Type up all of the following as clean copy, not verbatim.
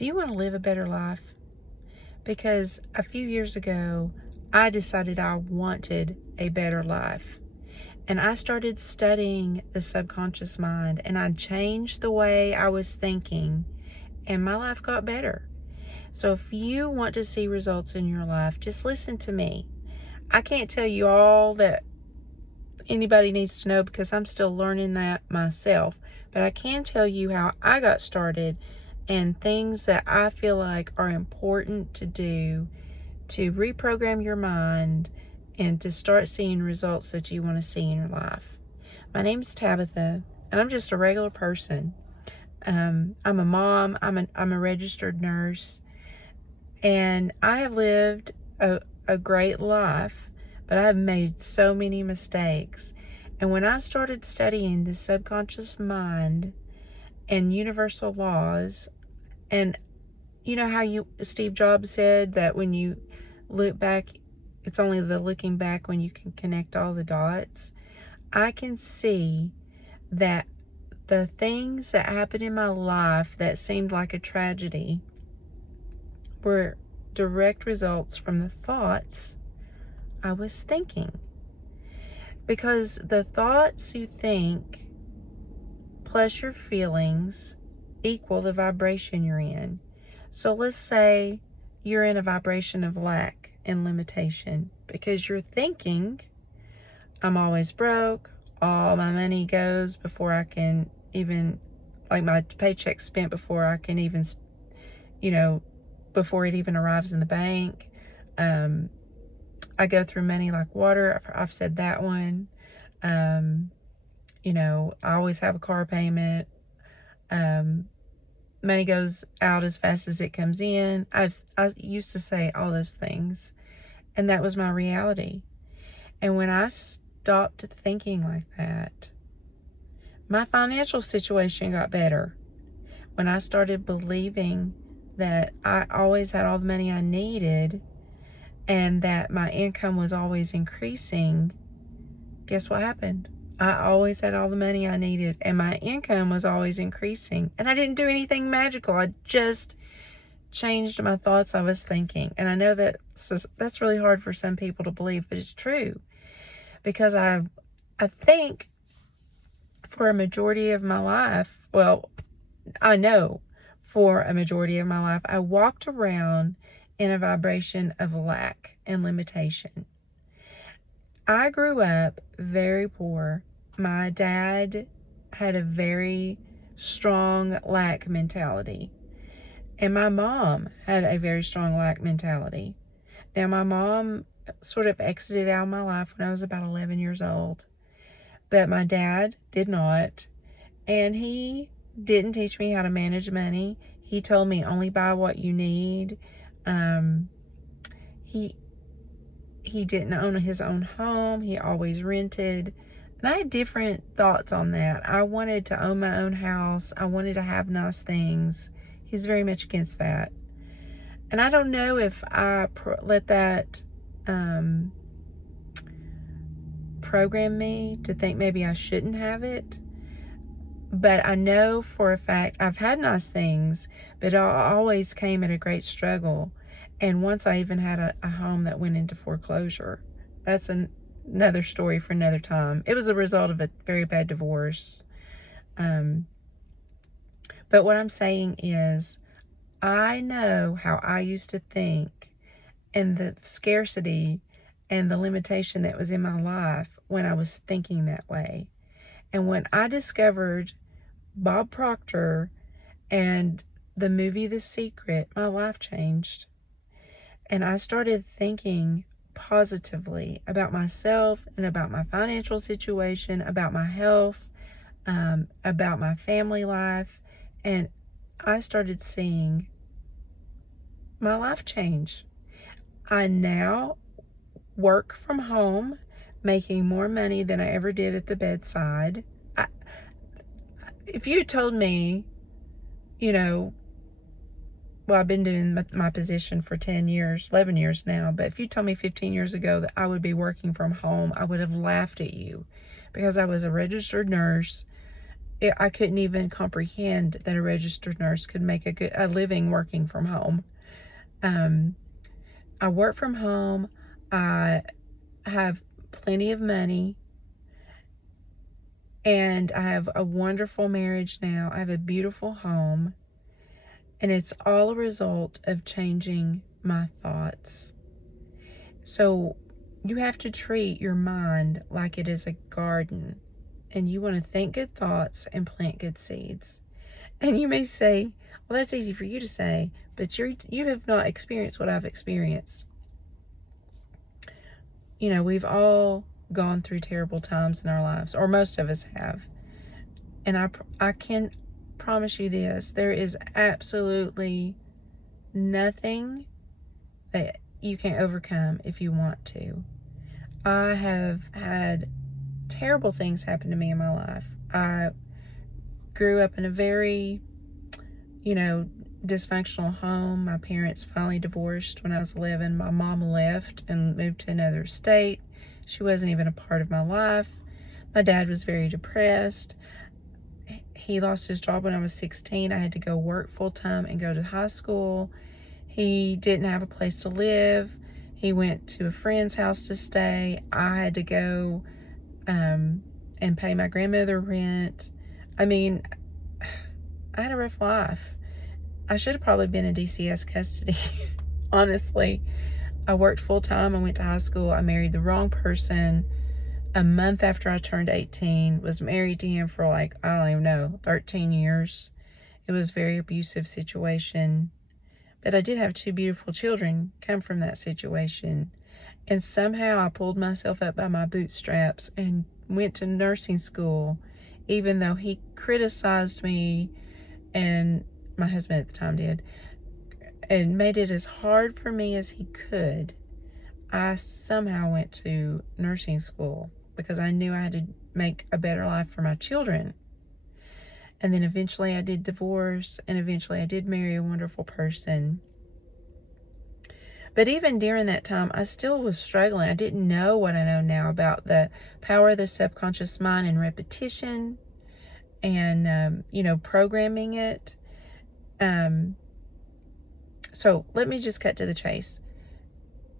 Do you want to live a better life? Because a few years ago, I decided I wanted a better life. And I started studying the subconscious mind, and I changed the way I was thinking, and my life got better. So if you want to see results in your life, just listen to me. I can't tell you all that anybody needs to know because I'm still learning that myself, but I can tell you how I got started and things that I feel like are important to do to reprogram your mind and to start seeing results that you want to see in your life. My name's Tabitha, and I'm just a regular person. I'm a mom, I'm a registered nurse, and I have lived a great life, but I've made so many mistakes. And when I started studying the subconscious mind and universal laws, and you know how Steve Jobs said that when you look back, it's only the looking back when you can connect all the dots. I can see that the things that happened in my life that seemed like a tragedy were direct results from the thoughts I was thinking. Because the thoughts you think plus your feelings equal the vibration you're in. So let's say you're in a vibration of lack and limitation because you're thinking, I'm always broke, all my money goes before I can even, like my paycheck's spent before I can even, before it even arrives in the bank. I go through money like water. I've said that one. I always have a car payment. Money goes out as fast as it comes in. I used to say all those things, and that was my reality. And when I stopped thinking like that, my financial situation got better. When I started believing that I always had all the money I needed and that my income was always increasing, guess what happened? I always had all the money I needed and my income was always increasing. And I didn't do anything magical. I just changed my thoughts I was thinking. And I know that's really hard for some people to believe, but it's true. Because I think for a majority of my life, I know for a majority of my life, I walked around in a vibration of lack and limitation. I grew up very poor. My dad had a very strong lack mentality, and my mom had a very strong lack mentality. Now, my mom sort of exited out of my life when I was about 11 years old, but my dad did not, and he didn't teach me how to manage money. He told me only buy what you need. He didn't own his own home. He always rented. And I had different thoughts on that. I wanted to own my own house. I wanted to have nice things. He's very much against that. And I don't know if I let that program me to think maybe I shouldn't have it. But I know for a fact I've had nice things, but it always came at a great struggle. And once I even had a home that went into foreclosure. That's another story for another time. It was a result of a very bad divorce. But what I'm saying is, I know how I used to think and the scarcity and the limitation that was in my life when I was thinking that way. And when I discovered Bob Proctor and the movie The Secret, my life changed. And I started thinking positively about myself and about my financial situation, about my health, about my family life. And I started seeing my life change. I now work from home, making more money than I ever did at the bedside. If you told me, I've been doing my position for 10 years, 11 years now, but if you told me 15 years ago that I would be working from home, I would have laughed at you because I was a registered nurse I couldn't even comprehend that a registered nurse could make a living working from home. I work from home. I have plenty of money, and I have a wonderful marriage now. I have a beautiful home, and it's all a result of changing my thoughts. So you have to treat your mind like it is a garden, and you want to think good thoughts and plant good seeds. And you may say, well, that's easy for you to say, but you have not experienced what I've experienced. You know, we've all gone through terrible times in our lives, or most of us have. And I can promise you this, there is absolutely nothing that you can't overcome if you want to. I have had terrible things happen to me in my life. I grew up in a very, dysfunctional home. My parents finally divorced when I was 11. My mom left and moved to another state. She wasn't even a part of my life. My dad was very depressed. He lost his job when I was 16. I had to go work full-time and go to high school. He didn't have a place to live. He went to a friend's house to stay. I had to go and pay my grandmother rent. I mean, I had a rough life. I should have probably been in DCS custody, honestly. I worked full-time. I went to high school. I married the wrong person a month after I turned 18, was married to him for I don't even know, 13 years. It was a very abusive situation. But I did have 2 beautiful children come from that situation. And somehow I pulled myself up by my bootstraps and went to nursing school, even though he criticized me, and my husband at the time did, and made it as hard for me as he could. I somehow went to nursing school because I knew I had to make a better life for my children. And then eventually I did divorce, and eventually I did marry a wonderful person. But even during that time, I still was struggling. I didn't know what I know now about the power of the subconscious mind and repetition and, programming it. So let me just cut to the chase.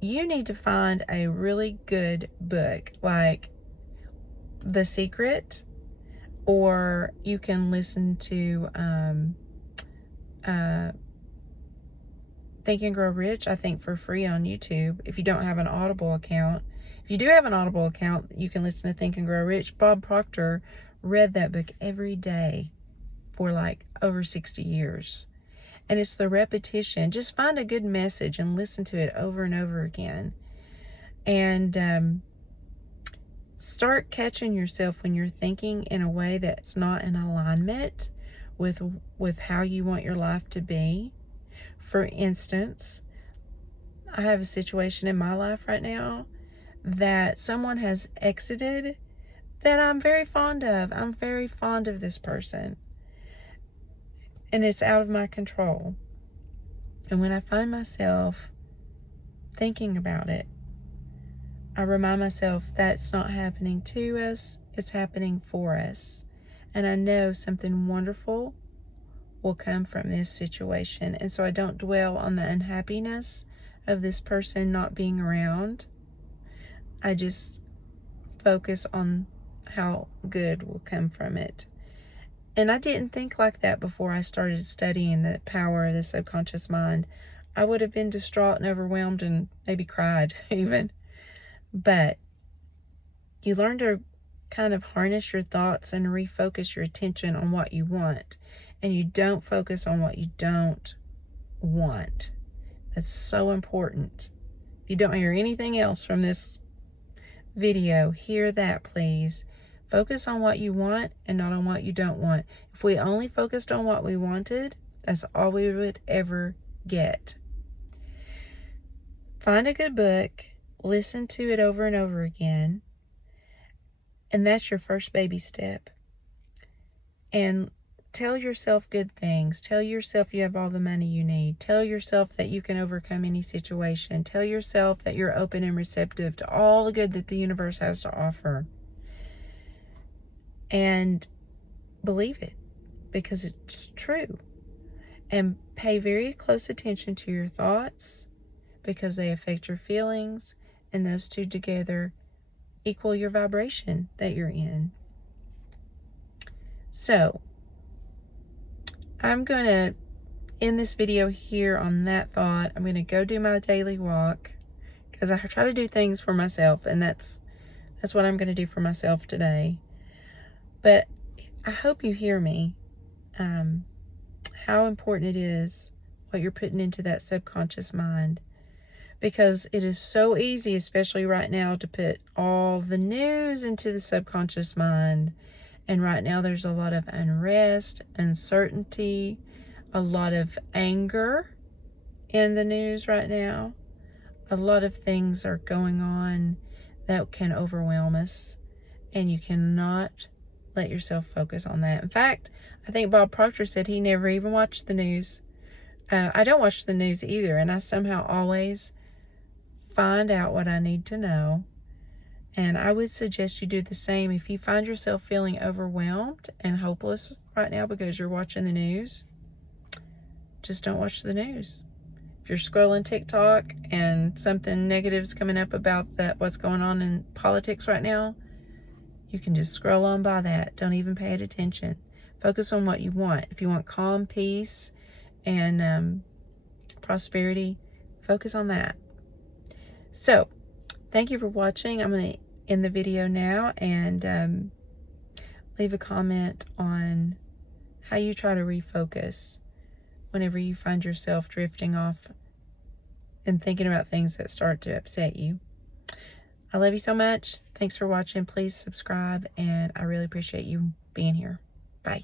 You need to find a really good book, like The Secret, or you can listen to Think and Grow Rich, I think, for free on YouTube, if you don't have an Audible account. If you do have an Audible account, you can listen to Think and Grow Rich. Bob Proctor read that book every day for over 60 years. And it's the repetition. Just find a good message and listen to it over and over again. And start catching yourself when you're thinking in a way that's not in alignment with how you want your life to be. For instance, I have a situation in my life right now that someone has exited that I'm very fond of. I'm very fond of this person. And it's out of my control. And when I find myself thinking about it, I remind myself that's not happening to us, it's happening for us. And I know something wonderful will come from this situation. And so I don't dwell on the unhappiness of this person not being around. I just focus on how good will come from it. And I didn't think like that before I started studying the power of the subconscious mind. I would have been distraught and overwhelmed and maybe cried even. But you learn to kind of harness your thoughts and refocus your attention on what you want. And you don't focus on what you don't want. That's so important. If you don't hear anything else from this video, hear that, please. Focus on what you want and not on what you don't want. If we only focused on what we wanted, that's all we would ever get. Find a good book, listen to it over and over again, and that's your first baby step. And tell yourself good things. Tell yourself you have all the money you need. Tell yourself that you can overcome any situation. Tell yourself that you're open and receptive to all the good that the universe has to offer. And believe it because it's true. And pay very close attention to your thoughts because they affect your feelings, and those two together equal your vibration that you're in. So, I'm going to end this video here on that thought. I'm going to go do my daily walk because I try to do things for myself, and that's what I'm going to do for myself today. But I hope you hear me, how important it is what you're putting into that subconscious mind, because it is so easy, especially right now, to put all the news into the subconscious mind. And right now there's a lot of unrest, uncertainty, a lot of anger in the news right now. A lot of things are going on that can overwhelm us, and you cannot let yourself focus on that. In fact, I think Bob Proctor said he never even watched the news. I don't watch the news either, and I somehow always find out what I need to know. And I would suggest you do the same. If you find yourself feeling overwhelmed and hopeless right now because you're watching the news, just don't watch the news. If you're scrolling TikTok and something negative is coming up about what's going on in politics right now, you can just scroll on by that. Don't even pay it attention. Focus on what you want. If you want calm, peace, and prosperity, focus on that. So, thank you for watching. I'm going to end the video now and leave a comment on how you try to refocus whenever you find yourself drifting off and thinking about things that start to upset you. I love you so much. Thanks for watching. Please subscribe, and I really appreciate you being here. Bye.